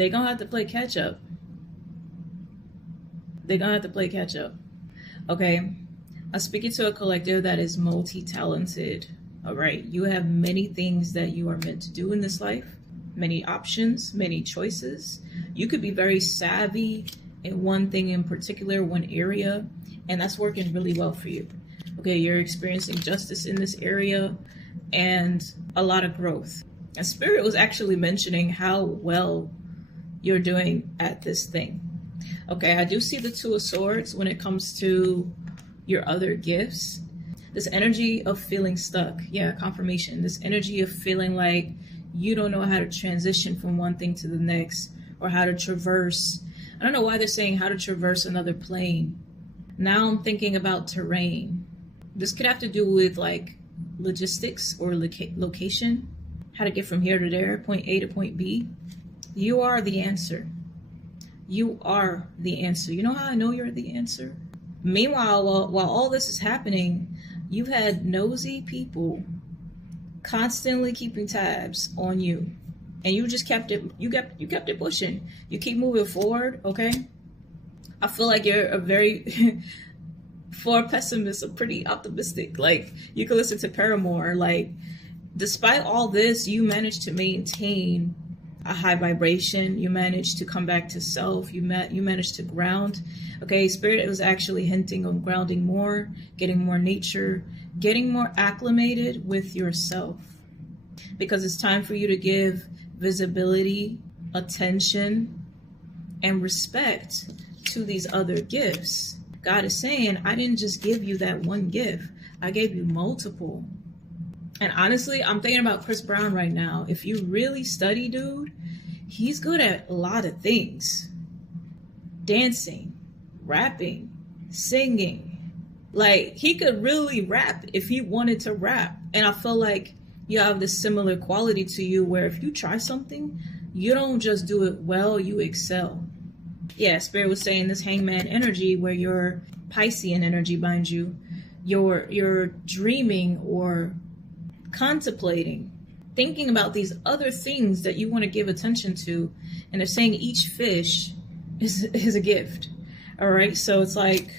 they're gonna have to play catch up. They're gonna have to play catch up. Okay. I'm speaking to a collective that is multi-talented. All right. You have many things that you are meant to do in this life, many options, many choices. You could be very savvy in one thing in particular, one area, and that's working really well for you. Okay. You're experiencing justice in this area and a lot of growth. And Spirit was actually mentioning how well you're doing at this thing. Okay. I do see the Two of Swords when it comes to your other gifts. This energy of feeling stuck. Yeah, confirmation. This energy of feeling like you don't know how to transition from one thing to the next, or how to traverse. I don't know why they're saying how to traverse another plane. Now I'm thinking about terrain. This could have to do with like logistics or location, how to get from here to there, point A to point B. You are the answer. You are the answer. You know how I know you're the answer? Meanwhile, while all this is happening, you've had nosy people constantly keeping tabs on you, and you just kept it. You kept it pushing. You keep moving forward. Okay. I feel like you're a very, for a pessimist, a pretty optimistic. Like you could listen to Paramore. Like despite all this, you managed to maintain a high vibration. You managed to come back to self. You managed to ground. Okay, Spirit was actually hinting on grounding more, getting more nature, getting more acclimated with yourself, because it's time for you to give visibility, attention, and respect to these other gifts. God is saying, I didn't just give you that one gift. I gave you multiple. And honestly, I'm thinking about Chris Brown right now. If you really study, dude, he's good at a lot of things. Dancing, rapping, singing. Like, he could really rap if he wanted to rap. And I feel like you have this similar quality to you where if you try something, you don't just do it well, you excel. Yeah, Spirit was saying this hangman energy where your Piscean energy, mind you, you're dreaming or contemplating, thinking about these other things that you want to give attention to, and they're saying each fish is a gift. All right, so it's like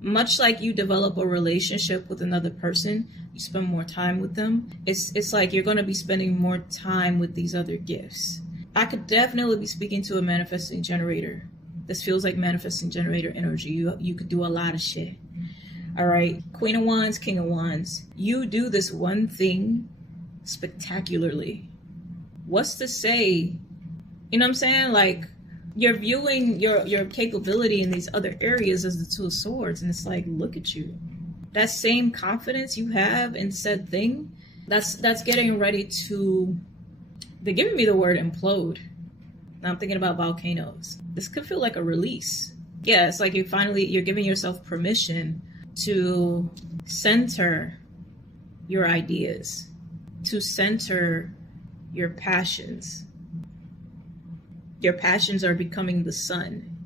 much like you develop a relationship with another person, you spend more time with them. It's like you're going to be spending more time with these other gifts. I could definitely be speaking to a manifesting generator. This feels like manifesting generator energy. You could do a lot of shit. All right, Queen of Wands, King of Wands. You do this one thing spectacularly. What's to say? You know what I'm saying? Like, you're viewing your capability in these other areas as the Two of Swords, and it's like, look at you. That same confidence you have in said thing, that's getting ready to, they're giving me the word implode. Now I'm thinking about volcanoes. This could feel like a release. Yeah, it's like you're giving yourself permission to center your ideas, to center your passions. Your passions are becoming the sun.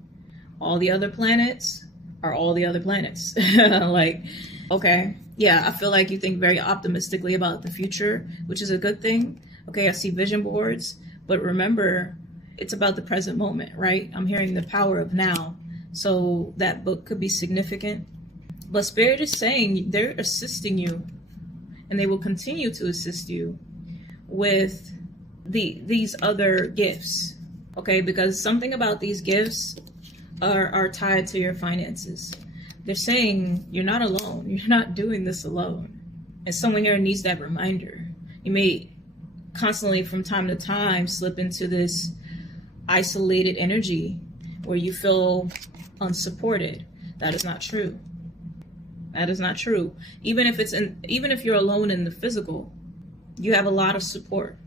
All the other planets are all the other planets. Like, okay, yeah, I feel like you think very optimistically about the future, which is a good thing. Okay, I see vision boards, but remember, it's about the present moment, right? I'm hearing the power of now. So that book could be significant. But Spirit is saying they're assisting you, and they will continue to assist you with these other gifts. Okay, because something about these gifts are tied to your finances. They're saying you're not alone. You're not doing this alone. And someone here needs that reminder. You may constantly, from time to time, slip into this isolated energy where you feel unsupported. That is not true. That is not true. Even if you're alone in the physical, you have a lot of support.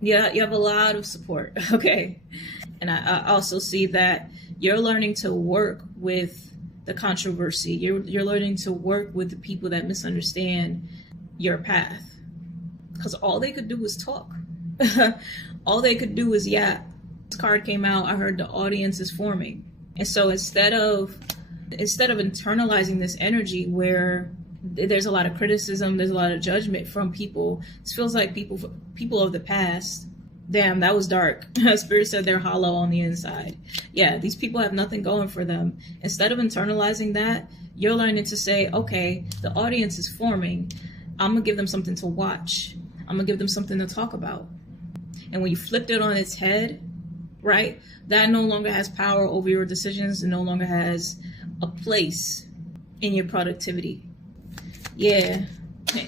Yeah, you have a lot of support. Okay. And I also see that you're learning to work with the controversy. You're learning to work with the people that misunderstand your path. Because all they could do was talk. All they could do is yap. This card came out, I heard the audience is forming. And so instead of internalizing this energy where there's a lot of criticism, there's a lot of judgment from people, it feels like people of the past Damn, that was dark. Spirit said they're hollow on the inside. Yeah, these people have nothing going for them. Instead of internalizing that, you're learning to say, okay, the audience is forming. I'm going to give them something to watch. I'm going to give them something to talk about. And when you flipped it on its head, right, that no longer has power over your decisions and no longer has a place in your productivity. Yeah.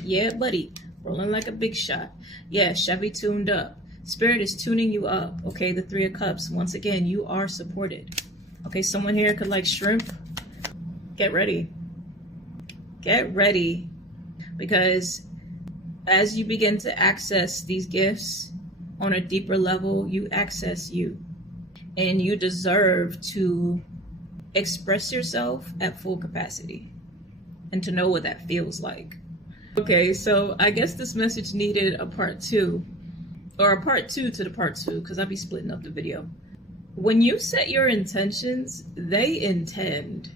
Yeah, buddy. Rolling like a big shot. Yeah, Chevy tuned up. Spirit is tuning you up. Okay, the Three of Cups. Once again, you are supported. Okay, someone here could like shrimp. Get ready. Get ready. Because as you begin to access these gifts on a deeper level, you access you. And you deserve to express yourself at full capacity and to know what that feels like. Okay, so I guess this message needed a part 2. Or a part 2 to the part 2, because I'll be splitting up the video. When you set your intentions, they intend.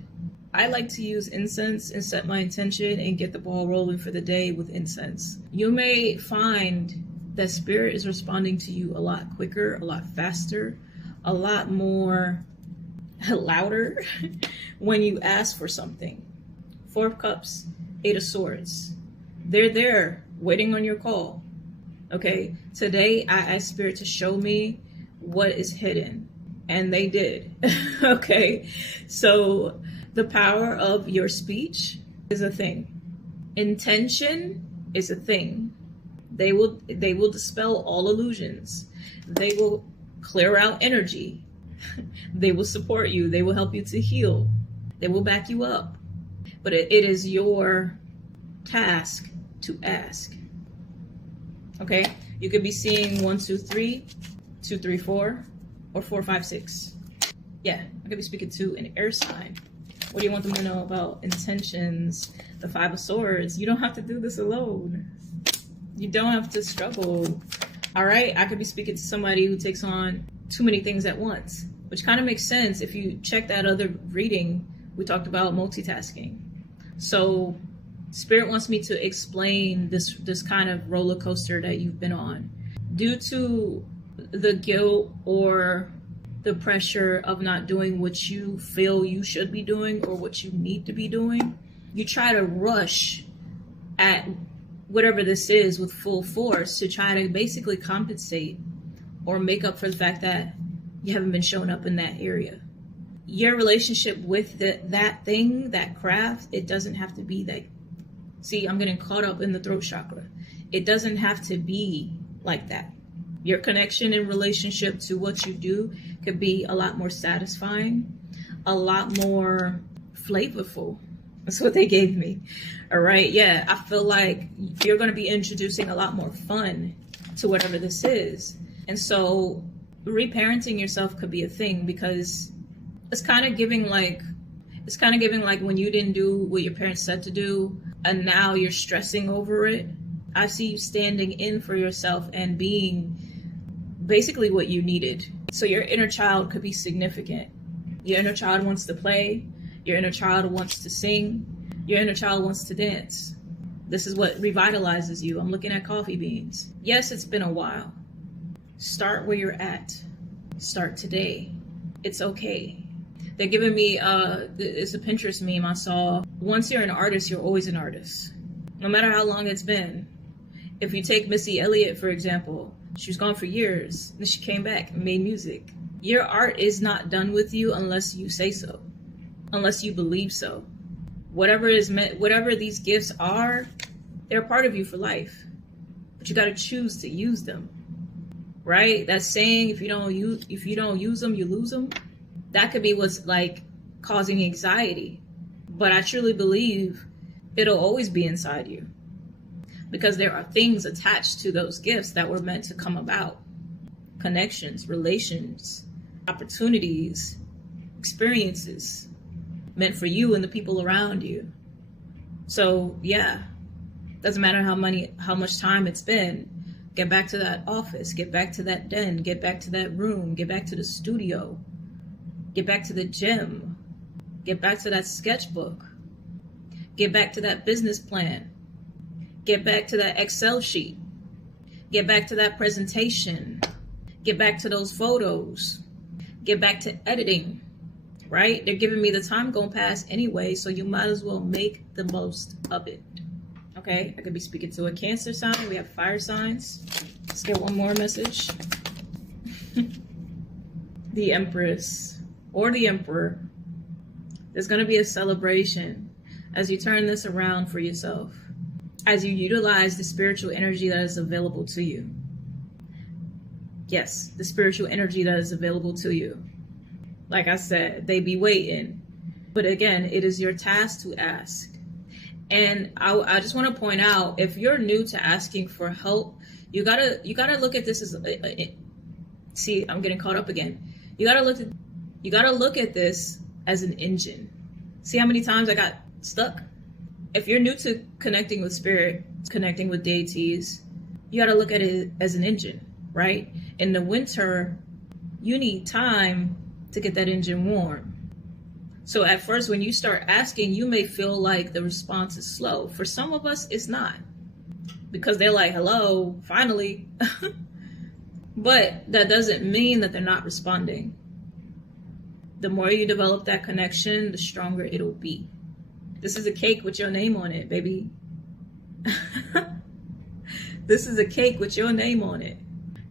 I like to use incense and set my intention and get the ball rolling for the day with incense. You may find that Spirit is responding to you a lot quicker, a lot faster, a lot more louder when you ask for something. 4 of Cups, 8 of Swords. They're there waiting on your call. Okay, today I asked Spirit to show me what is hidden, and they did. Okay, so the power of your speech is a thing. Intention is a thing. They will dispel all illusions. They will clear out energy. They will support you. They will help you to heal. They will back you up. But it is your task to ask. Okay, you could be seeing 1, 2, 3, 2, 3, 4, or 4, 5, 6. Yeah, I could be speaking to an air sign. What do you want them to know about intentions? The 5 of Swords. You don't have to do this alone. You don't have to struggle. All right, I could be speaking to somebody who takes on too many things at once, which kind of makes sense if you check that other reading. We talked about multitasking. So Spirit wants me to explain this kind of roller coaster that you've been on. Due to the guilt or the pressure of not doing what you feel you should be doing or what you need to be doing, you try to rush at whatever this is with full force to try to basically compensate or make up for the fact that you haven't been showing up in that area. Your relationship with that thing, that craft, it doesn't have to be that. See, I'm getting caught up in the throat chakra. It doesn't have to be like that. Your connection and relationship to what you do could be a lot more satisfying, a lot more flavorful. That's what they gave me. All right. Yeah. I feel like you're going to be introducing a lot more fun to whatever this is. And so reparenting yourself could be a thing, because it's kind of giving like when you didn't do what your parents said to do and now you're stressing over it. I see you standing in for yourself and being basically what you needed. So your inner child could be significant. Your inner child wants to play. Your inner child wants to sing. Your inner child wants to dance. This is what revitalizes you. I'm looking at coffee beans. Yes, it's been a while. Start where you're at. Start today. It's okay. They're giving me, it's a Pinterest meme I saw. Once you're an artist, you're always an artist. No matter how long it's been. If you take Missy Elliott, for example, she was gone for years. Then she came back and made music. Your art is not done with you unless you say so. Unless you believe so. Whatever is meant, whatever these gifts are, they're a part of you for life. But you got to choose to use them. Right? That saying, if you don't use them, you lose them. That could be what's like causing anxiety. But I truly believe it'll always be inside you, because there are things attached to those gifts that were meant to come about. Connections, relations, opportunities, experiences meant for you and the people around you. So yeah, doesn't matter how much time it's been. Get back to that office, get back to that den, get back to that room, get back to the studio. Get back to the gym. Get back to that sketchbook. Get back to that business plan. Get back to that Excel sheet. Get back to that presentation. Get back to those photos. Get back to editing, right? They're giving me the time going past anyway, so you might as well make the most of it. Okay, I could be speaking to a Cancer sign. We have fire signs. Let's get one more message. The Empress or the Emperor. There's going to be a celebration as you turn this around for yourself, as you utilize the spiritual energy that is available to you. Yes, the spiritual energy that is available to you. Like I said, they be waiting. But again, it is your task to ask. And I just want to point out, if you're new to asking for help, you gotta look at this as see, I'm getting caught up again. You gotta look at this as an engine. See how many times I got stuck? If you're new to connecting with spirit, connecting with deities, you gotta look at it as an engine, right? In the winter, you need time to get that engine warm. So at first, when you start asking, you may feel like the response is slow. For some of us, it's not, because they're like, hello, finally. But that doesn't mean that they're not responding. The more you develop that connection, the stronger it'll be. This is a cake with your name on it, baby. This is a cake with your name on it.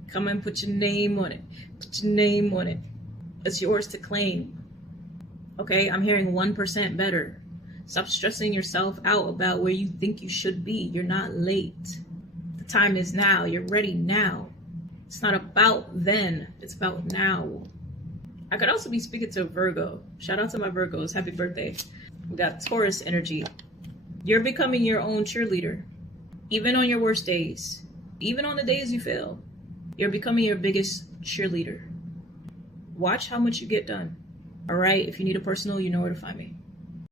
Come and put your name on it. Put your name on it. It's yours to claim. Okay, I'm hearing 1% better. Stop stressing yourself out about where you think you should be. You're not late. The time is now. You're ready now. It's not about then. It's about now. I could also be speaking to Virgo. Shout out to my Virgos. Happy birthday. We got Taurus energy. You're becoming your own cheerleader. Even on your worst days. Even on the days you fail. You're becoming your biggest cheerleader. Watch how much you get done. All right? If you need a personal, you know where to find me.